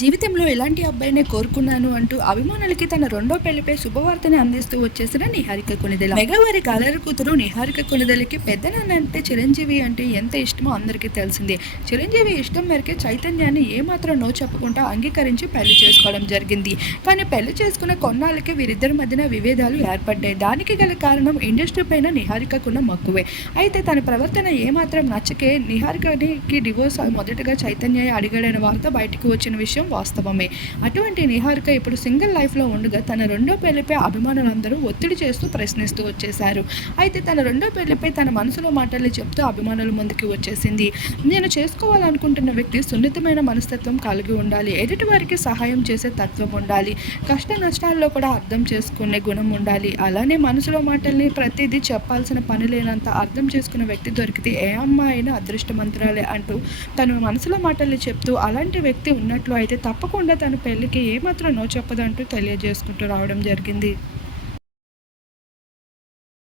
జీవితంలో ఎలాంటి అబ్బాయినే కోరుకున్నాను అంటూ అభిమానులకి తన రెండో పెళ్ళిపై శుభవార్తని అందిస్తూ వచ్చేసిన నిహారిక కొనిదెల. మెగావారి గాలరి కూతురు నిహారిక కొనిదెలకి పెద్ద నాన్న అంటే చిరంజీవి అంటే ఎంత ఇష్టమో అందరికీ తెలిసిందే. చిరంజీవి ఇష్టం మేరకే చైతన్యాన్ని ఏమాత్రం నో చెప్పకుండా అంగీకరించి పెళ్ళి చేసుకోవడం జరిగింది. కానీ పెళ్ళి చేసుకున్న కొన్నాళ్ళకి వీరిద్దరి మధ్యన విభేదాలు ఏర్పడ్డాయి. దానికి గల కారణం ఇండస్ట్రీ పైన నిహారికకున్న మక్కువే. అయితే తన ప్రవర్తన ఏమాత్రం నచ్చకే నిహారికకి డివోర్స్ మొదటగా చైతన్య అడిగాడైన వార్త బయటకు వచ్చిన విషయం వాస్తవమే. అటువంటి నిహారిక ఇప్పుడు సింగిల్ లైఫ్లో ఉండగా తన రెండో పెళ్ళిపై అభిమానులందరూ ఒత్తిడి చేస్తూ ప్రశ్నిస్తూ వచ్చేశారు. అయితే తన రెండో పెళ్ళిపై తన మనసులో మాటలు చెప్తూ అభిమానుల ముందుకు వచ్చేసింది. నేను చేసుకోవాలనుకుంటున్న వ్యక్తి సున్నితమైన మనస్తత్వం కలిగి ఉండాలి. ఎదుటి వారికి సహాయం చేసే తత్వం ఉండాలి. కష్ట నష్టాల్లో కూడా అర్థం చేసుకునే గుణం ఉండాలి. అలానే మనసులో మాటల్ని ప్రతిదీ చెప్పాల్సిన పని లేనంత అర్థం చేసుకునే వ్యక్తి దొరికితే ఏ అమ్మాయి అయినా అదృష్టమంతురాలే అంటూ తను మనసులో మాటల్ని చెప్తూ అలాంటి వ్యక్తి ఉన్నట్లు అయితే తప్పకుండా తన పెళ్ళికి ఏమాత్రం నో చెప్పదంటూ తెలియజేసుకుంటూ రావడం జరిగింది.